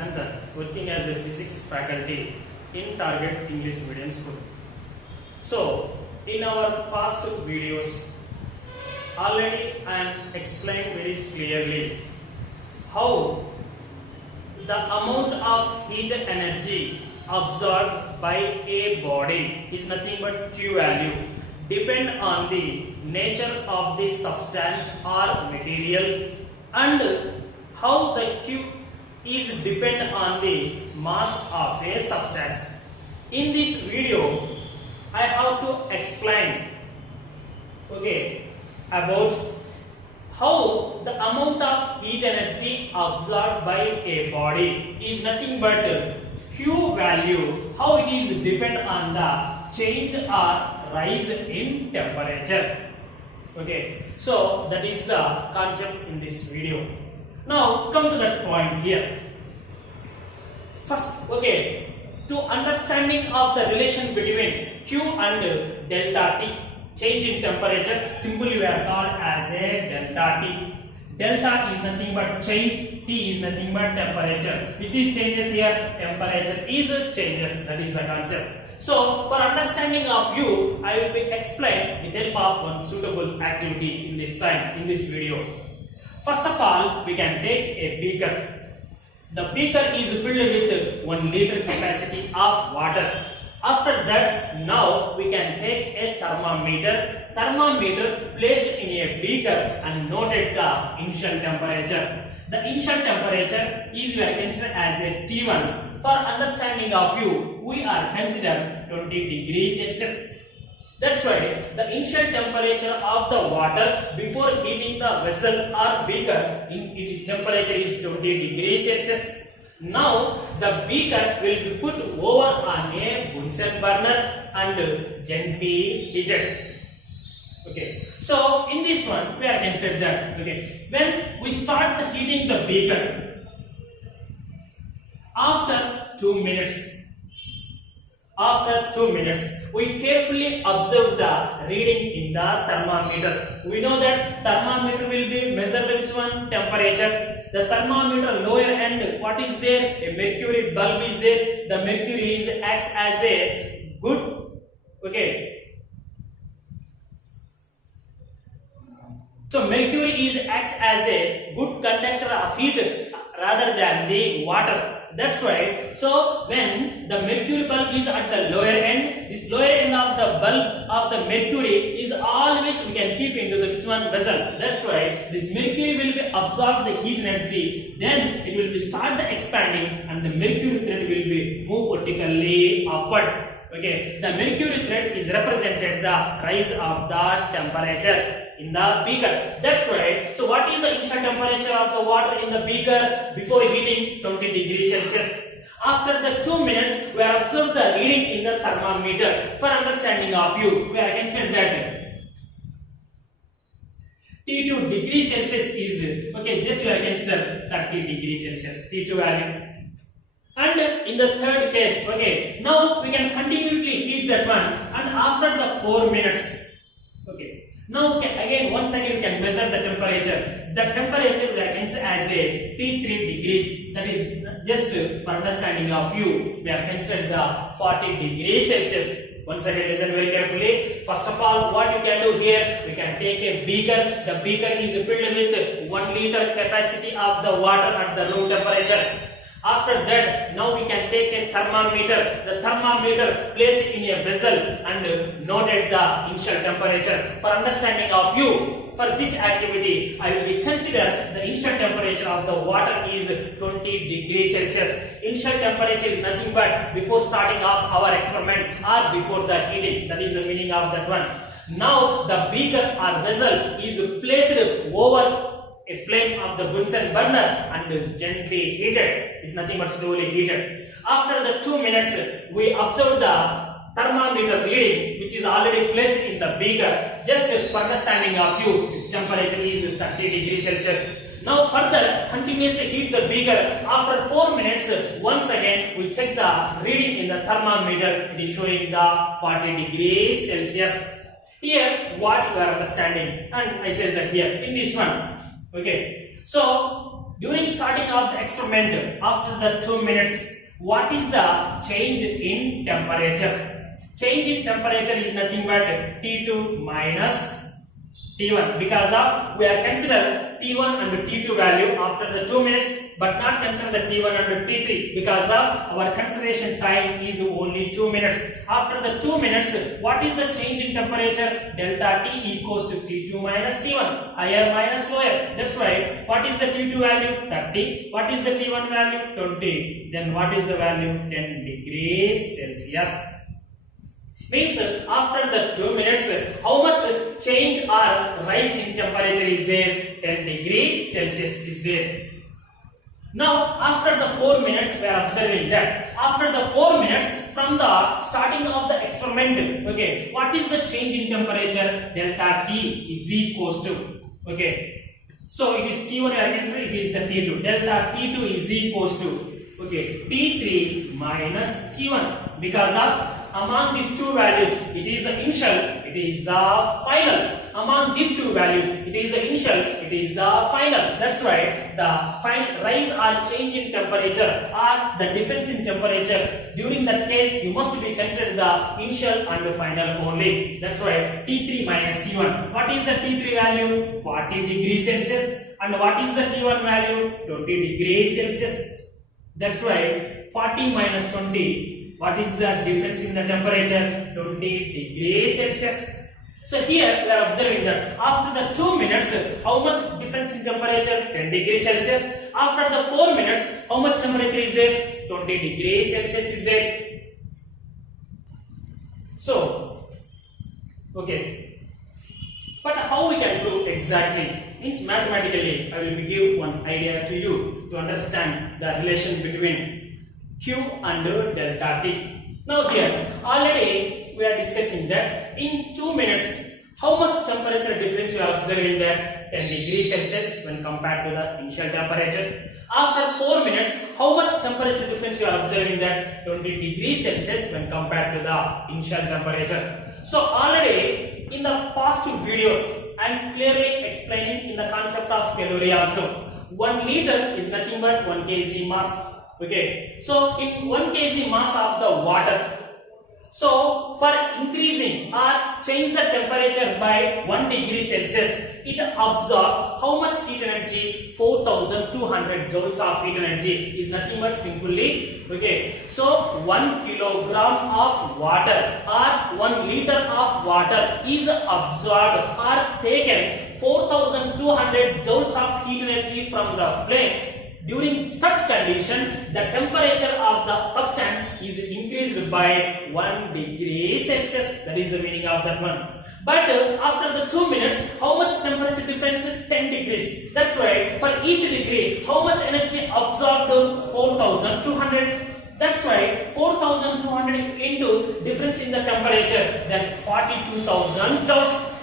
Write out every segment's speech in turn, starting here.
Santhan, working as a physics faculty in Target English Medium School. So, in our past videos, already I am explained very clearly how the amount of heat energy absorbed by a body is nothing but Q value, depend on the nature of the substance or material, and how the Q is depend on the mass of a substance. In this video, I have to explain about how the amount of heat energy absorbed by a body is nothing but Q value, how it is depend on the change or rise in temperature. So that is the concept in this video. Now come to that point here. First, to understanding of the relation between Q and delta T, change in temperature, simply we are called as a delta T. Delta is nothing but change, T is nothing but temperature. Which is changes here? Temperature is changes. That is the concept. So, for understanding of you, I will be explained with help of one suitable activity in this time, in this video. First of all, we can take a beaker. The beaker is filled with 1 liter capacity of water. After that, now we can take a thermometer. Thermometer placed in a beaker and noted the initial temperature. The initial temperature is we are considered as a T1. For understanding of you, we are considered 20 degrees Celsius. That's why the initial temperature of the water before heating the vessel or beaker, its temperature is 20 degrees Celsius. Now the beaker will be put over on a Bunsen burner and gently heated. So in this one we are considered that when we start heating the beaker, after 2 minutes, we carefully observe the reading in the thermometer. We know that thermometer will be measured which one? Temperature. The thermometer lower end, what is there? A mercury bulb is there. The mercury acts as a good, So mercury acts as a good conductor of heat rather than the water. That's why, so when the mercury bulb is at the lower end, this lower end of the bulb of the mercury is always we can keep into the which one? Vessel. That's why this mercury will be absorb the heat energy, then it will be start the expanding and the mercury thread will be move vertically upward. The mercury thread is represented the rise of the temperature in the beaker. That's why, so what is the initial temperature of the water in the beaker before heating? 20 degrees Celsius. After the 2 minutes, we are observe the reading in the thermometer. For understanding of you, we are considered that T2 degrees Celsius is, just we are considered 30 degrees Celsius, T2 value. And in the third case, now we can continuously heat that one, and after the 4 minutes, now again once again we can measure the temperature. The temperature we are considered as a T3 degrees. That is just for understanding of you, we are considered the 40 degrees Celsius. Once again listen very carefully. First of all, what you can do here, we can take a beaker. The beaker is filled with 1 liter capacity of the water at the room temperature. After that, now we can take a thermometer. The thermometer placed in a vessel and noted the initial temperature. For understanding of you, for this activity, I will be consider the initial temperature of the water is 20 degrees Celsius. Initial temperature is nothing but before starting off our experiment or before the heating. That is the meaning of that one. Now the beaker or vessel is placed over a flame of the Bunsen burner and is gently heated. Is nothing but slowly heated. After the 2 minutes, we observe the thermometer reading which is already placed in the beaker. Just for understanding of you, its temperature is 30 degrees Celsius. Now further continuously heat the beaker. After 4 minutes, once again we check the reading in the thermometer. It is showing the 40 degrees Celsius. Here what we are understanding, and I says that here in this one. So During starting of the experiment, after the 2 minutes, what is the change in temperature? Change in temperature is nothing but T2 minus T1, because of we are consider T1 and T2 value after the 2 minutes, but not consider the T1 and T3 because of our consideration time is only 2 minutes. After the 2 minutes, what is the change in temperature? Delta T equals to T2 minus T1, higher minus lower. That's why what is the T2 value? 30. What is the T1 value? 20. Then what is the value? 10 degrees Celsius. Means after the 2 minutes, how much change or rise in temperature is there? 10 degrees Celsius is there. Now after the 4 minutes, we are observing that after the 4 minutes from the starting of the experiment, okay, what is the change in temperature? Delta T is equals to, okay, so it is T1, I can say it is the T2. Delta T2 is equals to, okay, T3 minus T1, because of among these two values, it is the initial, it is the final. Among these two values, it is the initial, it is the final. That's why the rise or change in temperature or the difference in temperature, during that case, you must be considered the initial and the final only. That's why T3 minus T1. What is the T3 value? 40 degrees Celsius. And what is the T1 value? 20 degrees Celsius. That's why 40 minus 20. What is the difference in the temperature? 20 degrees Celsius. So here we are observing that after the 2 minutes, how much difference in temperature? 10 degrees Celsius. After the 4 minutes, how much temperature is there? 20 degrees Celsius is there. So, okay. But how we can prove exactly? Means mathematically, I will give one idea to you to understand the relation between Q and delta T. Now here, already we are discussing that in 2 minutes, how much temperature difference you are observing there? 10 degrees Celsius when compared to the initial temperature. After 4 minutes, how much temperature difference you are observing there? 20 degrees Celsius when compared to the initial temperature. So already in the past two videos, I am clearly explaining in the concept of calorie also. 1 liter is nothing but 1 kg mass. Okay, so in 1 kg mass of the water, so for increasing or change the temperature by 1 degree Celsius, it absorbs how much heat energy? 4200 joules of heat energy is nothing but simply, okay, so 1 kilogram of water or 1 liter of water is absorbed or taken 4200 joules of heat energy from the flame. During such condition, the temperature of the substance is increased by 1 degree Celsius. That is the meaning of that one. But after the 2 minutes, how much temperature difference? 10 degrees. That's why for each degree, how much energy absorbed? 4200. That's why 4200 into difference in the temperature, then 42,000 joules.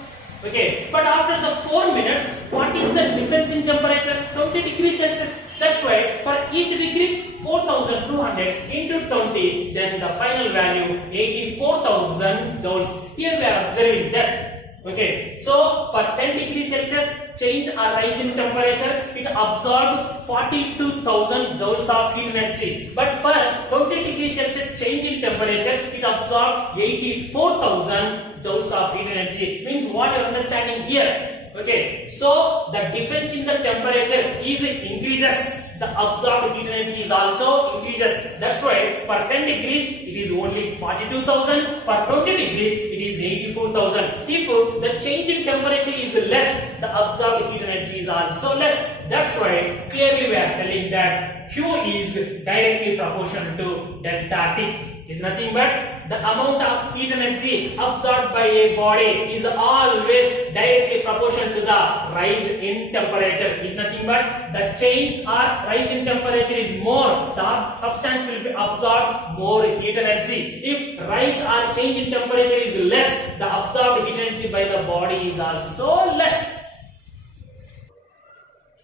Okay, but after the 4 minutes, what is the difference in temperature? 20 degrees Celsius. That's why for each degree 4200 into 20, then the final value 84,000 joules. Here we are observing that. Okay, so for 10 degrees Celsius change or rise in temperature, it absorbed 42,000 joules of heat energy. But for 20 degrees Celsius change in temperature, it absorbed 84,000 joules of heat energy. Means what you are understanding here? Okay, so the difference in the temperature is increases. The absorbed heat energy is also increases. That's why for 10 degrees it is only 42,000. For 20 degrees it is 84,000. If the change in temperature is less, the absorbed heat energy is also less. That's why clearly we are telling that Q is directly proportional to delta T. Is nothing but the amount of heat energy absorbed by a body is always directly proportional to the rise in temperature. Is nothing but the change or rise in temperature is more, the substance will be absorbed more heat energy. If rise or change in temperature is less, the absorbed heat energy by the body is also less.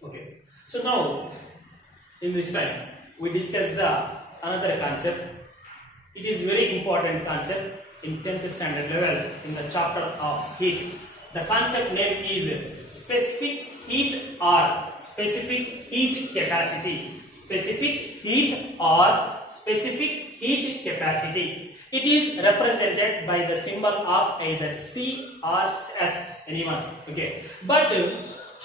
Okay, so now in this time we discuss the another concept. It is very important concept in 10th standard level in the chapter of heat. The concept name is specific heat or specific heat capacity. Specific heat or specific heat capacity. It is represented by the symbol of either C or S, anyone. Okay, but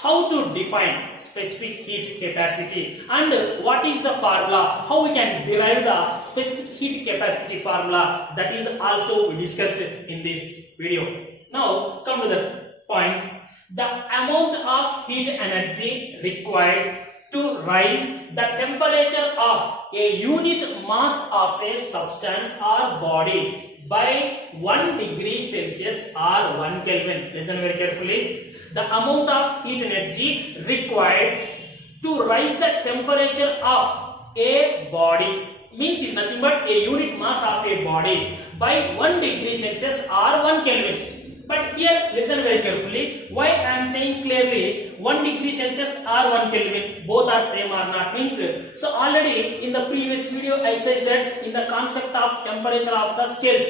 how to define specific heat capacity and what is the formula, how we can derive the specific heat capacity formula, that is also discussed in this video. Now come to the point. The amount of heat energy required to rise the temperature of a unit mass of a substance or body by 1 degree Celsius or 1 Kelvin. Listen very carefully. The amount of heat energy required to rise the temperature of a body means is nothing but a unit mass of a body by 1 degree Celsius or 1 Kelvin. But here listen very carefully. Why I am saying clearly 1 degree Celsius or 1 Kelvin, both are same or not means. So already in the previous video I said that in the concept of temperature of the scales.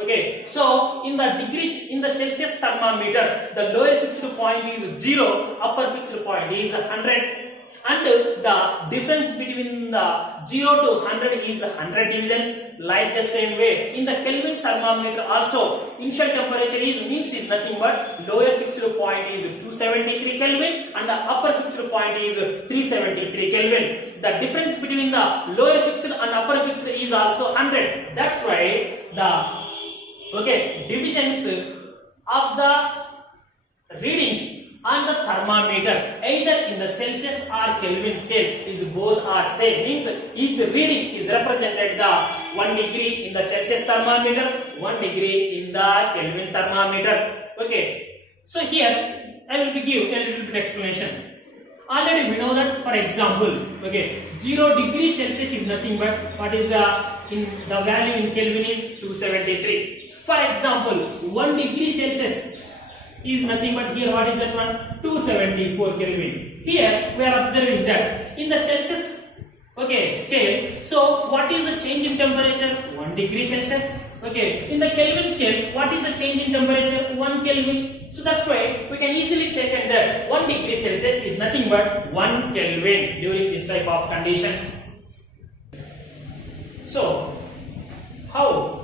Okay, so in the degrees, in the Celsius thermometer, the lower fixed point is 0, upper fixed point is 100. And the difference between the 0 to 100 is 100 divisions. Like the same way, in the Kelvin thermometer also, initial temperature means is nothing but lower fixed point is 273 Kelvin and the upper fixed point is 373 Kelvin. The difference between the lower fixed and upper fixed is also 100. That's why the divisions of the readings on the thermometer either in the Celsius or Kelvin scale is both are same, means each reading is represented the 1 degree in the Celsius thermometer, 1 degree in the Kelvin thermometer. Okay, so here I will give a little bit explanation. Already we know that, for example, 0 degree Celsius is nothing but what is the value in Kelvin is 273. For example, 1 degree Celsius is nothing but here what is that one? 274 Kelvin. Here we are observing that in the Celsius scale, so what is the change in temperature? 1 degree Celsius. In the Kelvin scale, what is the change in temperature? 1 Kelvin. So that's why we can easily take that 1 degree Celsius is nothing but 1 Kelvin during this type of conditions. So how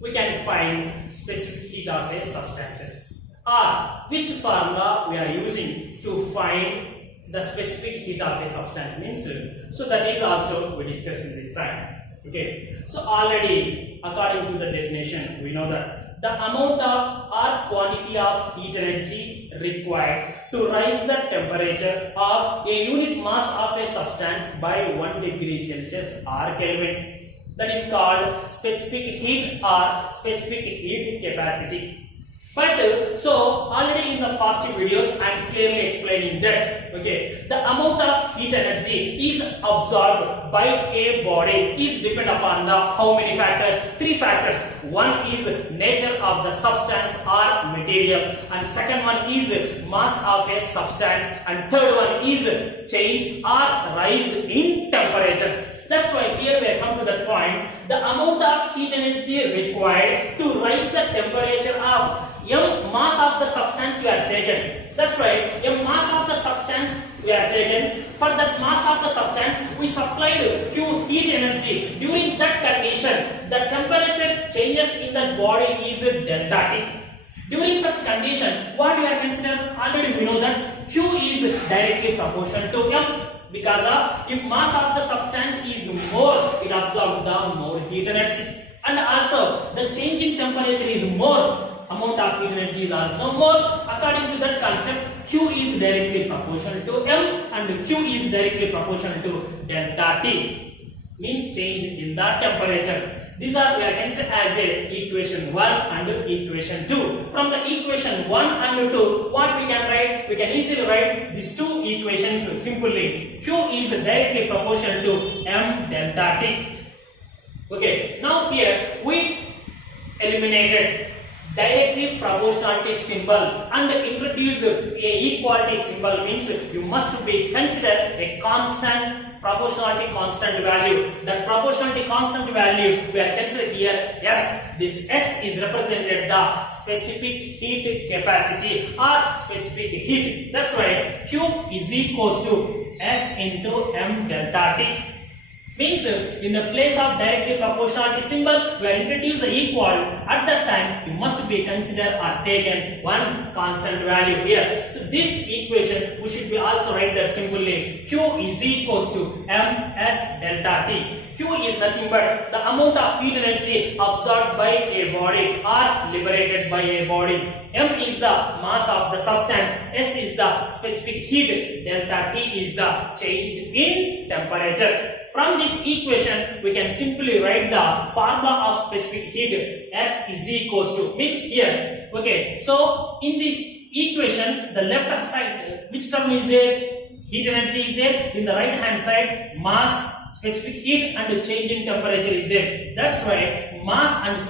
we can find specific heat of a substances, or which formula we are using to find the specific heat of a substance means. So that is also we discussed in this time. So already according to the definition we know that the amount of or quantity of heat energy required to rise the temperature of a unit mass of a substance by 1 degree Celsius or Kelvin, that is called specific heat or specific heat capacity. But so already in the past videos I am clearly explaining that the amount of heat energy is absorbed by a body is depend upon the how many factors? 3 factors. One is nature of the substance or material, and second one is mass of a substance, and third one is change or rise in temperature. That's why here we have come to that point. The amount of heat energy required to rise the temperature of m mass of the substance we have taken. That's why m mass of the substance we have taken. For that mass of the substance, we supplied few heat energy. During that condition, the temperature changes in that body is delta T. During such condition, what we are considering already we know that Q is directly proportional to m. Because of if mass of the substance is more, it absorbs the more heat energy, and also the change in temperature is more, amount of heat energy is also more. According to that concept, Q is directly proportional to M and Q is directly proportional to delta T, means change in the temperature. These are we are considered as a equation 1 and equation 2. From the equation 1 and 2, what we can write? We can easily write these two equations simply. Q is directly proportional to M delta T. Now here we eliminated directly proportionality symbol and introduced a equality symbol means you must be consider a constant proportionality constant value. That proportionality constant value we are considered here S. This S is represented the specific heat capacity or specific heat. That's why Q is equals to S into M delta T. Means in the place of directly proportionality symbol, we are introduced the equal. At that time, you must be considered or taken one constant value here. So this equation we should be also write that simply Q is equals to Ms delta T. Q is nothing but the amount of heat energy absorbed by a body or liberated by a body. M is the mass of the substance. S is the specific heat. Delta T is the change in temperature. From this equation, we can simply write the formula of specific heat. S is equals to means here. Okay, so in this equation, the left hand side, which term is there? Heat energy is there. In the right hand side, mass, specific heat, and change in temperature is there. That's why mass and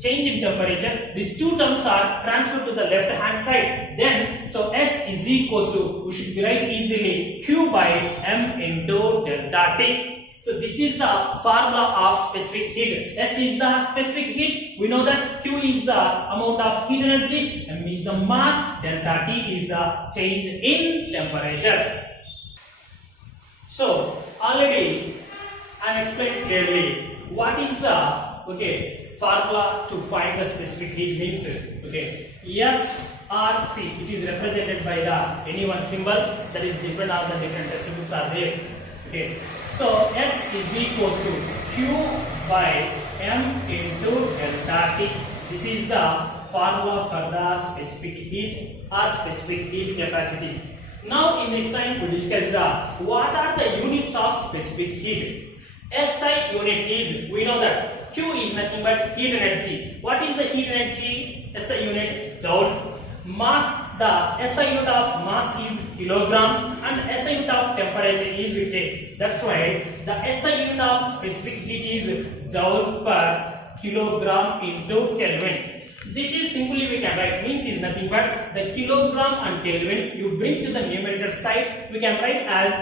change in temperature, these two terms are transferred to the left hand side. Then, so S is equals to, we should write easily Q by M into delta T. So this is the formula of specific heat. S is the specific heat. We know that Q is the amount of heat energy. M is the mass. Delta T is the change in temperature. So already I am explained clearly what is the formula to find the specific heat means. S or C. It is represented by the any one symbol that is different on the different recipes are there. So S is equals to Q by M into delta T. This is the formula for the specific heat or specific heat capacity. Now in this time we discuss the what are the units of specific heat. SI unit is, we know that Q is nothing but heat energy. What is the heat energy? SI unit Joule. Mass, the SI unit of mass is kilogram and SI unit of temperature is K. That's why the SI unit of specific heat is Joule per kilogram into Kelvin. This is simply we can write, means is nothing but the kilogram and Kelvin you bring to the numerator side, we can write as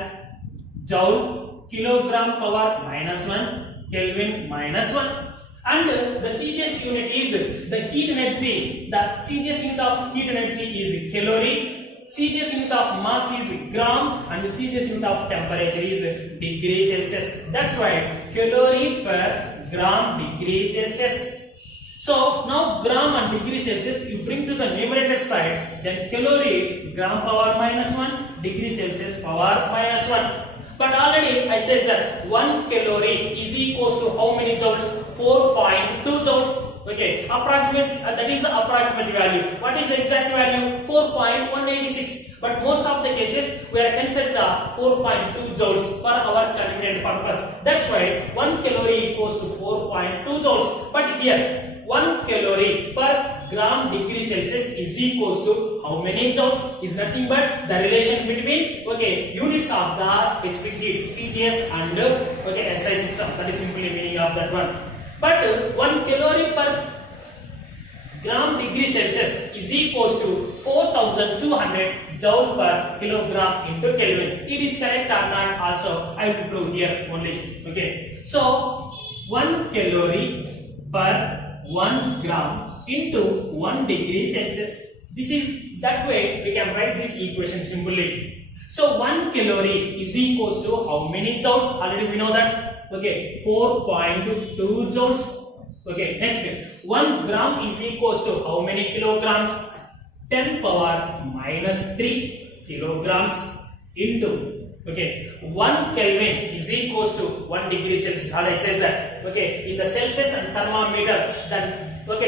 Joule kilogram power minus 1 Kelvin minus 1. And the CGS unit is the heat energy. The CGS unit of heat energy is calorie. CGS unit of mass is gram, and the CGS unit of temperature is degree Celsius. That's why calorie per gram degree Celsius. So now gram and degree Celsius you bring to the numerator side, then calorie gram power minus 1 degree Celsius power minus 1. But already I said that 1 calorie is equals to how many joules? 4.2 joules. Approximate, that is the approximate value. What is the exact value? 4.186. But most of the cases we are considered the 4.2 joules for our convenient purpose. That's why 1 calorie equals to 4.2 joules. But here 1 calorie per gram degree Celsius is equals to how many joules? Is nothing but the relation between units of the specific heat CGS and SI system. That is simply meaning of that one. But 1 calorie per gram degree Celsius is equals to 4200 joule per kilogram into Kelvin. It is correct or not? Also, I will prove here only. So 1 calorie per 1 gram into 1 degree Celsius. This is that way we can write this equation simply. So 1 calorie is equals to how many joules? Already we know that. 4.2 joules. Next 1 gram is equals to how many kilograms? 10 power minus 3 kilograms into 1 Kelvin is equals to 1 degree Celsius. How I says that? In the Celsius and thermometer, the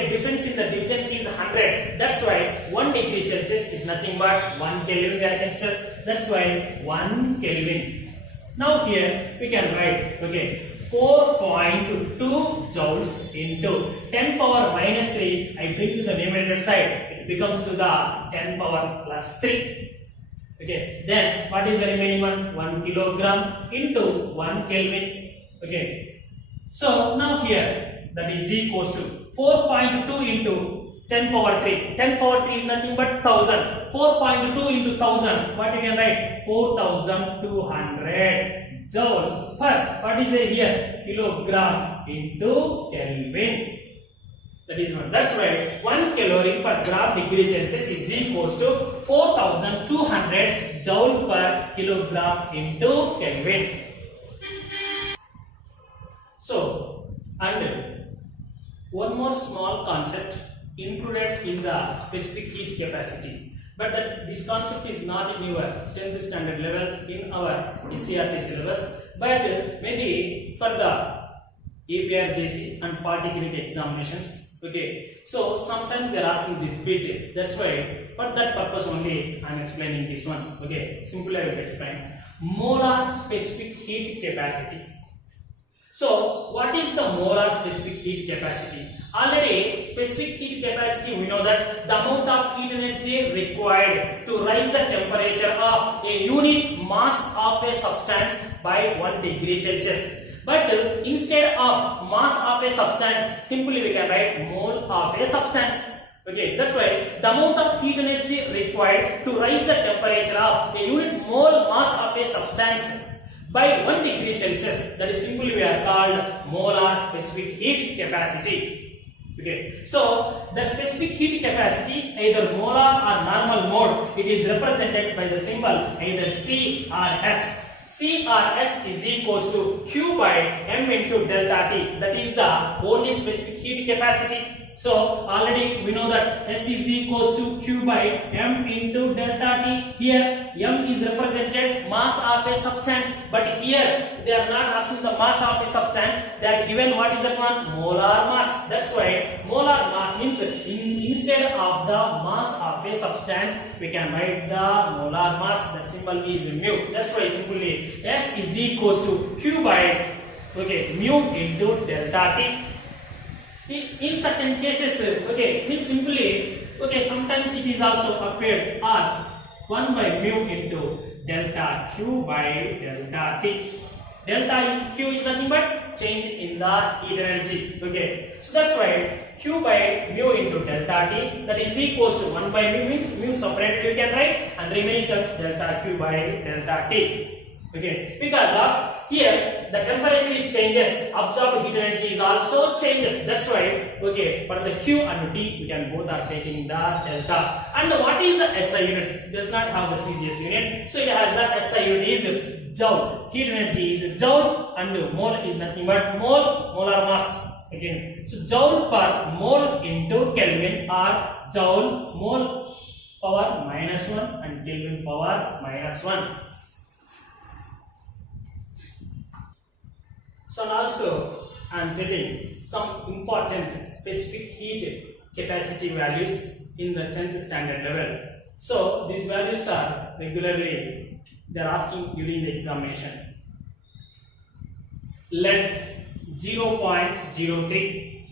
difference in the distance is 100. That's why 1 degree Celsius is nothing but 1 Kelvin. That's why 1 Kelvin. Now here we can write 4.2 joules into 10 power minus 3. I bring to the numerator side. It becomes to the 10 power plus 3. Then what is the remaining one? 1 kilogram into 1 Kelvin. So now here that is equals to 4.2 into 10 power 3. 10 power 3 is nothing but 1000. 4.2 into 1000. What you can write? 4200 joule per, what is it here? Kilogram into Kelvin. That is one. That's why 1 calorie per gram degree Celsius is equals to 4200 joule per kilogram into Kelvin. So, and one more small concept included in the specific heat capacity, but this concept is not in your 10th standard level in our CRT syllabus, but maybe for the APRJC and Polytechnic examinations. Okay, so sometimes they are asking this bit. That's why for that purpose only I am explaining this one. Okay, simply I will explain. Molar specific heat capacity. So what is the molar specific heat capacity? Already specific heat capacity, we know that the amount of heat energy required to rise the temperature of a unit mass of a substance by 1 degree Celsius. But instead of mass of a substance, simply we can write mole of a substance. Okay, that's why the amount of heat energy required to rise the temperature of a unit mole mass of a substance by 1 degree Celsius, that is simply we are called molar specific heat capacity. Okay, so the specific heat capacity, either molar or normal mode, it is represented by the symbol either C or S. C or S is equals to Q by M into delta T. That is the only specific heat capacity. So already we know that S is equals to Q by M into delta T. Here M is represented mass of a substance, but here they are not asking the mass of a substance. They are given what is that one? Molar mass. That's why molar mass means instead of the mass of a substance, we can write the molar mass. That symbol is mu. That's why simply S is equals to Q by mu into delta T. In certain cases, means simply, sometimes it is also appeared R 1 by mu into delta Q by delta T. Delta is Q is nothing but change in the heat energy. Okay, so that's why Q by mu into delta T, that is equals to 1 by mu, means mu separately you can write, and remaining comes delta Q by delta T. Okay, because of here the temperature changes, absorbed heat energy is also changes. That's why for the Q and T we can both are taking the delta. And what is the SI unit? It does not have the CGS unit, so it has the SI unit is joule. Heat energy is joule and mole is nothing but molar mass. Again, so joule per mole into Kelvin or joule mole power -1 and Kelvin power -1. So and also I am telling some important specific heat capacity values in the 10th standard level. So these values are regularly they are asking during the examination. Lead 0.03,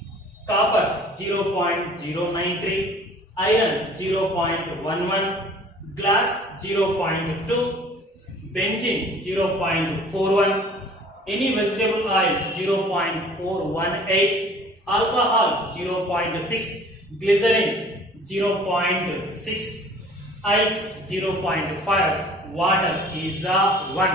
copper 0.093, iron 0.11, glass 0.2, benzene 0.41, any vegetable oil 0.418, alcohol 0.6, glycerin 0.6, ice 0.5, water is 1.